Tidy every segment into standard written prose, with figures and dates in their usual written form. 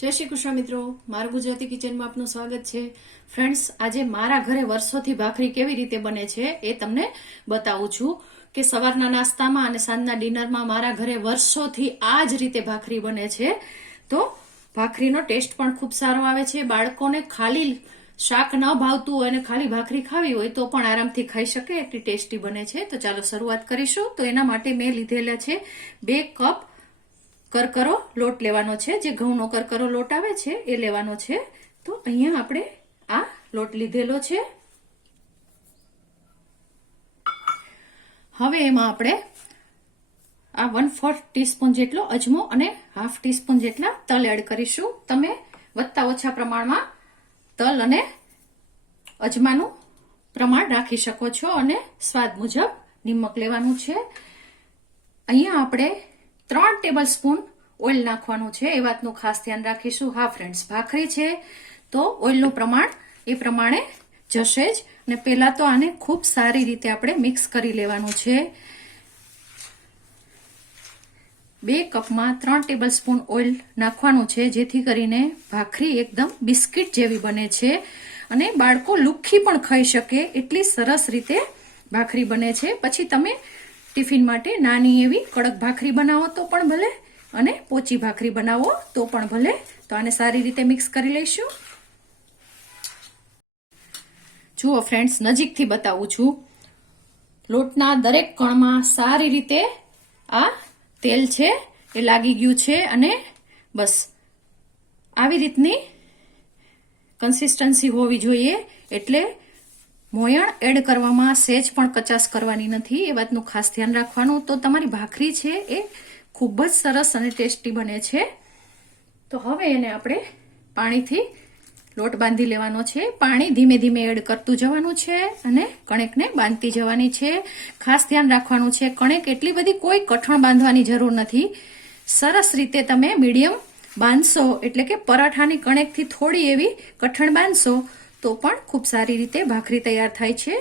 જય શ્રી કૃષ્ણ મિત્રો, મારું ગુજરાતી કિચનમાં આપનું સ્વાગત છે. ફ્રેન્ડ્સ, આજે મારા ઘરે વર્ષોથી ભાખરી કેવી રીતે બને છે એ તમને બતાવું છું કે સવારના નાસ્તામાં અને સાંજના ડિનરમાં મારા ઘરે વર્ષોથી આ જ રીતે ભાખરી બને છે. તો ભાખરીનો ટેસ્ટ પણ ખૂબ સારો આવે છે. બાળકોને ખાલી શાક ન ભાવતું હોય અને ખાલી ભાખરી ખાવી હોય તો પણ આરામથી ખાઈ શકે એટલી ટેસ્ટી બને છે. તો ચાલો શરૂઆત કરીશું. તો એના માટે મેં લીધેલા છે 2 કપ કરકરો લોટ લેવાનો છે. જે ઘઉંનો કરકરો લોટ આવે છે એ લેવાનો છે. તો અહીંયા આપણે આ લોટ લીધેલો છે. હવે એમાં આપણે આ 1/4 ટીસ્પૂન જેટલો અજમો અને હાફ ટીસ્પૂન જેટલા તલ એડ કરીશું. તમે વધતા ઓછા પ્રમાણમાં તલ અને અજમાનું પ્રમાણ રાખી શકો છો અને સ્વાદ મુજબ નિમક લેવાનું છે. અહીંયા આપણે 3 ટેબલ સ્પૂન ઓઇલ નાખવાનું છે. એ વાતનું ખાસ ધ્યાન રાખીશું. હા ફ્રેન્ડ્સ, ભાખરી છે તો ઓઇલનું પ્રમાણ એ પ્રમાણે જશે જ. અને પહેલા તો આને ખૂબ સારી રીતે આપણે મિક્સ કરી લેવાનું છે. 2 કપમાં 3 ટેબલ સ્પૂન ઓઇલ નાખવાનું છે, જેથી કરીને ભાખરી એકદમ બિસ્કિટ જેવી બને છે અને બાળકો લુખ્ખી પણ ખાઈ શકે એટલી સરસ રીતે ભાખરી બને છે. પછી તમે ટિફિન માટે નાની એવી કડક ભાખરી બનાવો તો પણ ભલે અને પોચી ભાખરી બનાવો તો પણ ભલે. તો આને સારી રીતે મિક્સ કરી લઈશું. જુઓ ફ્રેન્ડ્સ, નજીકથી બતાવું છું. લોટના દરેક કણમાં સારી રીતે આ તેલ છે એ લાગી ગયું છે અને બસ આવી રીતની કન્સિસ્ટન્સી હોવી જોઈએ. એટલે મોયણ એડ કરવામાં સહેજ પણ કચાશ કરવાની નથી. એ વાતનું ખાસ ધ્યાન રાખવાનું. તો તમારી ભાખરી છે એ ખૂબ જ સરસ અને ટેસ્ટી બને છે. તો હવે એને આપણે પાણીથી લોટ બાંધી લેવાનો છે. પાણી ધીમે ધીમે એડ કરતું જવાનું છે અને કણેકને બાંધતી જવાની છે. ખાસ ધ્યાન રાખવાનું છે, કણેક એટલી બધી કોઈ કઠણ બાંધવાની જરૂર નથી. સરસ રીતે તમે મીડિયમ બાંધશો, એટલે કે પરાઠાની કણેકથી થોડી એવી કઠણ બાંધશો તો પણ ખૂબ સારી રીતે ભાખરી તૈયાર થાય છે.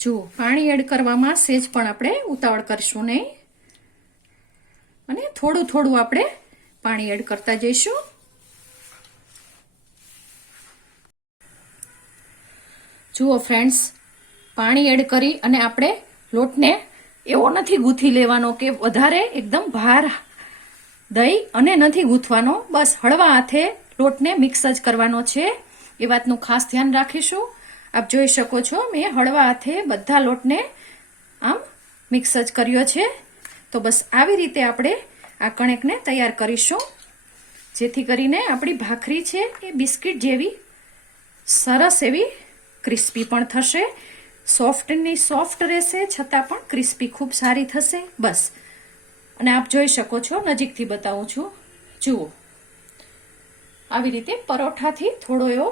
જો પાણી એડ કરવામાં સહેજ પણ આપણે ઉતાવળ કરશું નહીં અને થોડું થોડું આપણે પાણી એડ કરતા જઈશું. જુઓ ફ્રેન્ડ્સ, પાણી એડ કરી અને આપણે લોટને એવો નથી ગૂંથી લેવાનો કે વધારે એકદમ ભાર દઈ અને નથી ગૂંથવાનો. બસ હળવા હાથે લોટને મિક્સ જ કરવાનો છે. એ વાતનું ખાસ ધ્યાન રાખીશું. આપ જોઈ શકો છો, મેં હળવા હાથે બધા લોટને આમ મિક્સ જ કર્યો છે. તો બસ આવી રીતે આપણે આ કણેકને તૈયાર કરીશું, જેથી કરીને આપણી ભાખરી છે એ બિસ્કિટ જેવી સરસ એવી ક્રિસ્પી પણ થશે. સોફ્ટની સોફ્ટ રહેશે છતાં પણ ક્રિસ્પી ખૂબ સારી થશે. બસ, અને આપ જોઈ શકો છો, નજીકથી બતાવું છું. જુઓ, આવી રીતે પરોઠાથી થોડો એવો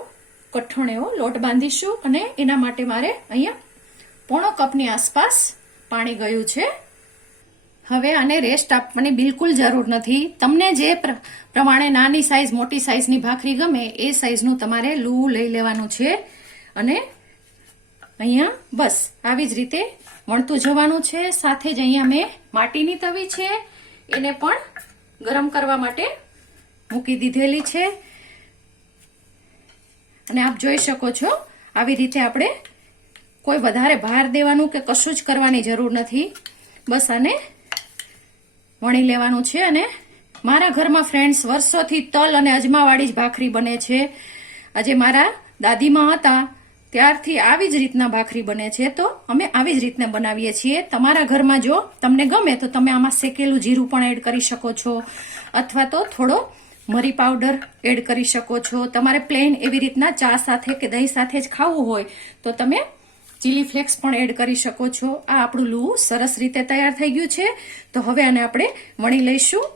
કઠણ એવો લોટ બાંધીશું અને એના માટે મારે અહીંયા 1/4 કપની આસપાસ પાણી ગયું છે. હવે આને રેસ્ટ આપવાની બિલકુલ જરૂર નથી. તમને જે પ્રમાણે નાની સાઈઝ મોટી સાઈઝની ભાખરી ગમે એ સાઈઝનું તમારે લૂ લઈ લેવાનું છે અને અહીંયા બસ આવી જ રીતે વણતું જવાનું છે. સાથે જ અહીંયા મેં માટીની તવી છે એને પણ ગરમ કરવા માટે મૂકી દીધેલી છે. અને આપ જોઈ શકો છો, આવી રીતે આપણે કોઈ વધારે ભાર દેવાનું કે કશું જ કરવાની જરૂર નથી. બસ આને વણી લેવાનું છે. અને મારા ઘરમાં ફ્રેન્ડ્સ વર્ષોથી તલ અને અજમાવાળી જ ભાખરી બને છે. આજે મારા દાદીમાં હતા ત્યારથી આવી જ રીતના ભાખરી બને છે. તો અમે આવી જ રીતના બનાવીએ છીએ. તમારા ઘરમાં જો તમને ગમે તો તમે આમાં શેકેલું જીરું પણ એડ કરી શકો છો, અથવા તો થોડો મરી પાવડર એડ કરી શકો છો. તમારે પ્લેન એવી રીતના ચા સાથે કે દહીં સાથે જ ખાવું હોય તો તમે ચીલી ફ્લેક્સ પણ એડ કરી શકો છો. આ આપણું લૂ સરસ રીતે તૈયાર થઈ ગયું છે. તો હવે આને આપણે વણી લઈશું.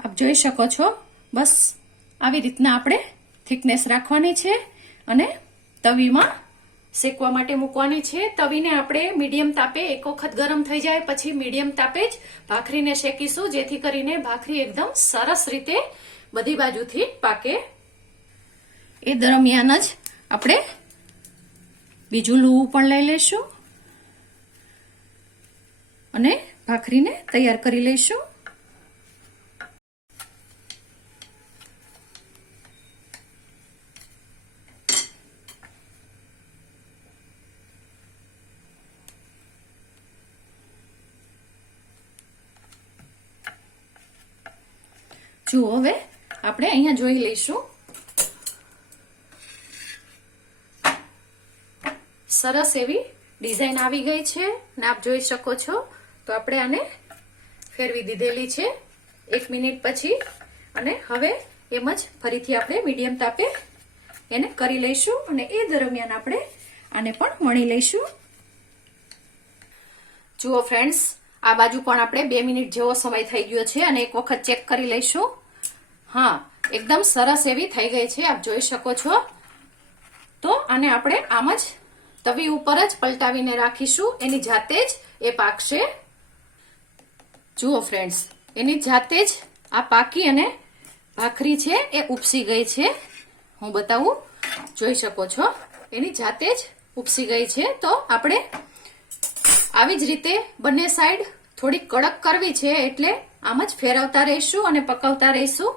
આપ જોઈ શકો છો, બસ આવી રીતના આપણે થિકનેસ રાખવાની છે અને તવીમાં શેકવા માટે મૂકવાની છે. તવીને આપણે મીડિયમ તાપે એક વખત ગરમ થઈ જાય પછી મીડિયમ તાપે જ ભાખરીને શેકીશું, જેથી કરીને ભાખરી એકદમ સરસ રીતે બધી બાજુથી પાકે. એ દરમિયાન જ આપણે બીજું લુવું પણ લઈ લઈશું અને ભાખરીને તૈયાર કરી લઈશું. જુઓ, હવે આપણે અહીંયા જોઈ લઈશું. સરસ એવી ડિઝાઇન આવી ગઈ છે ને આપ જોઈ શકો છો. તો આપણે આને ફેરવી દીધેલી છે 1 મિનિટ પછી અને હવે એમ જ ફરીથી આપણે મીડિયમ તાપે એને કરી લઈશું અને એ દરમિયાન આપણે આને પણ વણી લઈશું. જુઓ ફ્રેન્ડ્સ, આ બાજુ પણ આપણે 2 મિનિટ જેવો સમય થઈ ગયો છે અને એક વખત ચેક કરી લઈશું. હા, એકદમ સરસ એવી થઈ ગઈ છે, આપ જોઈ શકો છો. તો આને આપણે આમ જ તવી ઉપર જ પલટાવીને રાખીશું, એની જાતે જ એ પાકશે. જુઓ ફ્રેન્ડ્સ, એની જાતે જ આ પાકી અને ભાખરી છે એ ઉપસી ગઈ છે. હું બતાવું, જોઈ શકો છો, એની જાતે જ ઉપસી ગઈ છે. તો આપણે આવી જ રીતે બંને સાઈડ થોડી કડક કરવી છે એટલે આમ જ ફેરવતા રહીશું અને પકાવતા રહીશું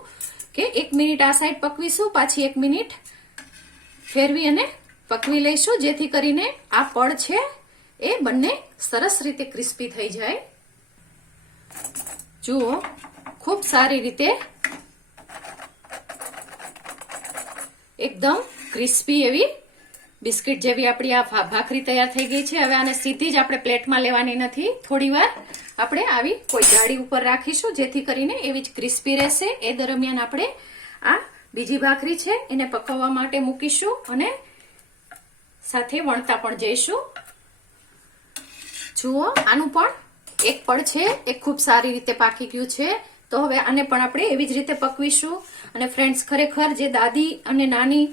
કે 1 મિનિટ આ સાઈડ પકવીશું, પાછી 1 મિનિટ ફેરવી અને પકવી લઈશું, જેથી કરીને આ પડ છે એ બંને સરસ રીતે ક્રિસ્પી થઈ જાય. જુઓ, ખૂબ સારી રીતે એકદમ ક્રિસ્પી એવી બિસ્કિટ જેવી આપણી આ ભાખરી તૈયાર થઈ ગઈ છે. હવે આને સીધી જ આપણે પ્લેટમાં લેવાની નથી, થોડી વાર આપણે આવી કોઈ જાળી ઉપર રાખીશું, જેથી કરીને એવી જ ક્રિસ્પી રહેશે. એ દરમિયાન આપણે આ બીજી ભાખરી છે એને પકવવા માટે મૂકીશું અને સાથે વણતા પણ જઈશું. જુઓ, આનું પણ એક પડ છે એ ખૂબ સારી રીતે પાકી ગયું છે. તો હવે આને પણ આપણે એવી જ રીતે પકવીશું. અને ફ્રેન્ડ્સ, ખરેખર જે દાદી અને નાની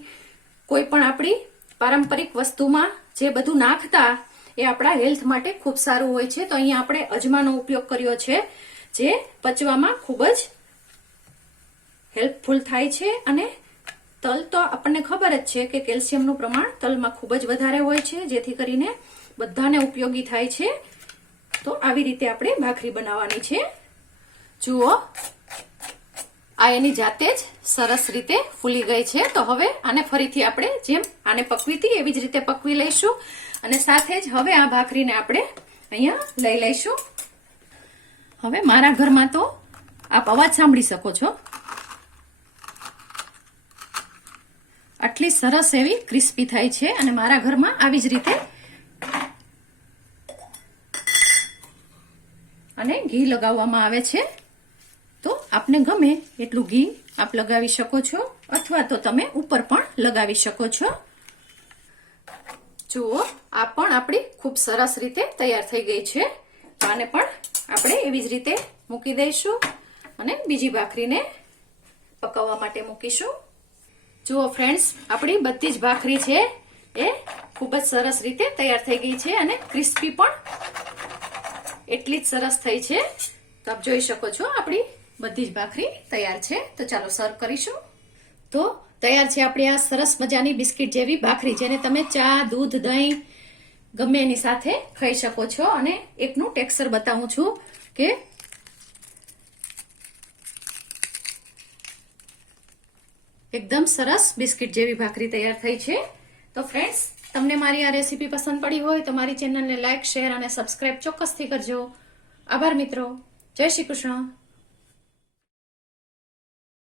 કોઈ પણ આપણી પારંપરિક વસ્તુમાં જે બધું નાખતા એ આપણા હેલ્થ માટે ખૂબ સારું હોય છે. તો અહીંયા આપણે અજમાનો ઉપયોગ કર્યો છે, જે પચવામાં ખૂબ જ હેલ્પફુલ થાય છે. અને તલ તો આપણને ખબર જ છે કે કેલ્શિયમનું પ્રમાણ તલમાં ખૂબ જ વધારે હોય છે, જેથી કરીને બધાને ઉપયોગી થાય છે. તો આવી રીતે આપણે ભાખરી બનાવવાની છે. જુઓ, આ એની જાતે જ સરસ રીતે ફૂલી ગઈ છે. તો હવે આને ફરીથી આપણે જેમ આને પકવી હતી એવી જ રીતે પકવી લઈશું અને સાથે જ હવે આ ભાખરીને આપણે અહીંયા લઈ લઈશું. હવે મારા ઘરમાં તો આપ અવાજ સાંભળી શકો છો, આટલી સરસ એવી ક્રિસ્પી થાય છે અને મારા ઘરમાં આવી જ રીતે અને ઘી લગાવવામાં આવે છે. તો આપને ગમે એટલું ઘી આપ લગાવી શકો છો અથવા તો તમે ઉપર પણ લગાવી શકો છો. જુઓ, આ પણ આપણી ખૂબ સરસ રીતે તૈયાર થઈ ગઈ છે. આને પણ આપણે એવી જ રીતે મૂકી દઈશું અને બીજી ભાખરીને પકાવવા માટે મૂકીશું. જુઓ ફ્રેન્ડ્સ, આપણી બધી જ ભાખરી છે એ ખૂબ જ સરસ રીતે તૈયાર થઈ ગઈ છે અને ક્રિસ્પી પણ એટલી જ સરસ થઈ છે. તો આપ જોઈ શકો છો આપણી બધી જ ભાખરી તૈયાર છે. તો ચાલો સર્વ કરીશું. તો તૈયાર છે આપણી આ સરસ મજાની બિસ્કિટ જેવી ભાખરી, જેને તમે ચા, દૂધ, દહીં ગમે એની સાથે ખાઈ શકો છો. અને એકનું ટેક્સચર બતાવું છું કે એકદમ સરસ બિસ્કિટ જેવી ભાખરી તૈયાર થઈ છે. તો ફ્રેન્ડ્સ, તમને મારી આ રેસીપી પસંદ પડી હોય તો મારી ચેનલને લાઈક, શેર અને સબસ્ક્રાઇબ ચોક્કસથી કરજો. આભાર મિત્રો. જય શ્રી કૃષ્ણ.